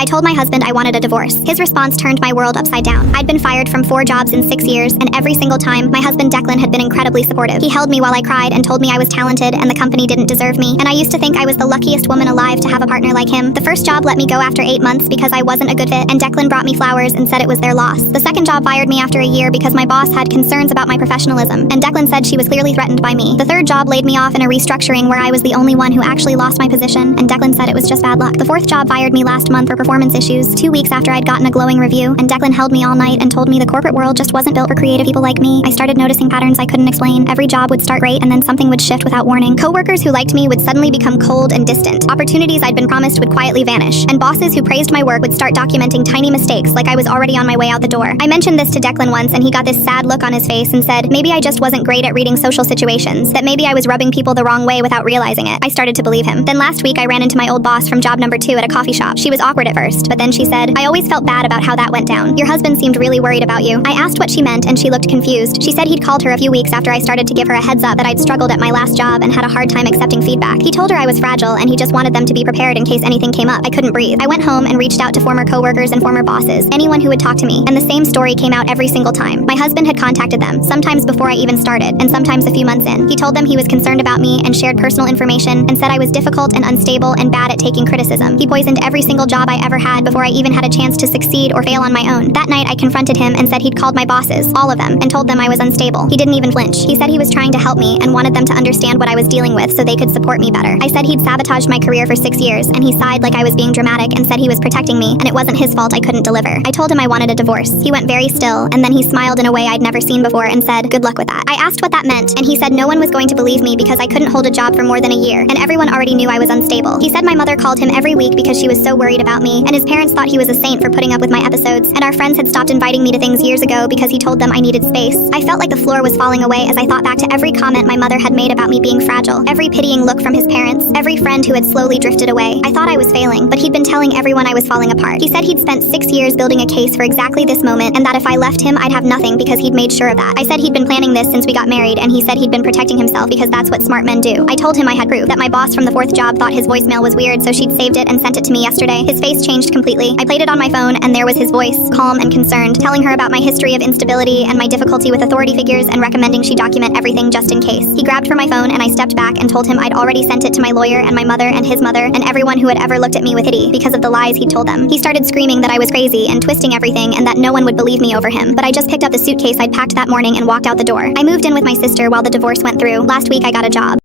I told my husband I wanted a divorce. His response turned my world upside down. I'd been fired from 4 jobs in 6 years, and every single time, my husband Declan had been incredibly supportive. He held me while I cried and told me I was talented and the company didn't deserve me. And I used to think I was the luckiest woman alive to have a partner like him. The first job let me go after 8 months because I wasn't a good fit, and Declan brought me flowers and said it was their loss. The second job fired me after a year because my boss had concerns about my professionalism, and Declan said she was clearly threatened by me. The third job laid me off in a restructuring where I was the only one who actually lost my position, and Declan said it was just bad luck. The fourth job fired me last month for performance issues, 2 weeks after I'd gotten a glowing review, and Declan held me all night and told me the corporate world just wasn't built for creative people like me. I started noticing patterns I couldn't explain. Every job would start great and then something would shift without warning. Coworkers who liked me would suddenly become cold and distant. Opportunities I'd been promised would quietly vanish, and bosses who praised my work would start documenting tiny mistakes like I was already on my way out the door. I mentioned this to Declan once and he got this sad look on his face and said, maybe I just wasn't great at reading social situations, that maybe I was rubbing people the wrong way without realizing it. I started to believe him. Then last week I ran into my old boss from job number 2 at a coffee shop. She was awkward at first, but then she said, I always felt bad about how that went down. Your husband seemed really worried about you. I asked what she meant and she looked confused. She said he'd called her a few weeks after I started to give her a heads up that I'd struggled at my last job and had a hard time accepting feedback. He told her I was fragile and he just wanted them to be prepared in case anything came up. I couldn't breathe. I went home and reached out to former coworkers and former bosses, anyone who would talk to me, and the same story came out every single time. My husband had contacted them, sometimes before I even started, and sometimes a few months in. He told them he was concerned about me and shared personal information and said I was difficult and unstable and bad at taking criticism. He poisoned every single job I ever had before I even had a chance to succeed or fail on my own. That night I confronted him and said he'd called my bosses, all of them, and told them I was unstable. He didn't even flinch. He said he was trying to help me and wanted them to understand what I was dealing with so they could support me better. I said he'd sabotaged my career for 6 years, and he sighed like I was being dramatic and said he was protecting me and it wasn't his fault I couldn't deliver. I told him I wanted a divorce. He went very still, and then he smiled in a way I'd never seen before and said, good luck with that. I asked what that meant, and he said no one was going to believe me because I couldn't hold a job for more than a year, and everyone already knew I was unstable. He said my mother called him every week because she was so worried about me, and his parents thought he was a saint for putting up with my episodes, and our friends had stopped inviting me to things years ago because he told them I needed space. I felt like the floor was falling away as I thought back to every comment my mother had made about me being fragile, every pitying look from his parents, every friend who had slowly drifted away. I thought I was failing, but he'd been telling everyone I was falling apart. He said he'd spent 6 years building a case for exactly this moment, and that if I left him, I'd have nothing because he'd made sure of that. I said he'd been planning this since we got married, and he said he'd been protecting himself because that's what smart men do. I told him I had proof that my boss from the 4th job thought his voicemail was weird, so she'd saved it and sent it to me yesterday. His face changed completely. I played it on my phone, and there was his voice, calm and concerned, telling her about my history of instability and my difficulty with authority figures and recommending she document everything just in case. He grabbed for my phone, and I stepped back and told him I'd already sent it to my lawyer and my mother and his mother and everyone who had ever looked at me with pity because of the lies he'd told them. He started screaming that I was crazy and twisting everything and that no one would believe me over him, but I just picked up the suitcase I'd packed that morning and walked out the door. I moved in with my sister while the divorce went through. Last week I got a job.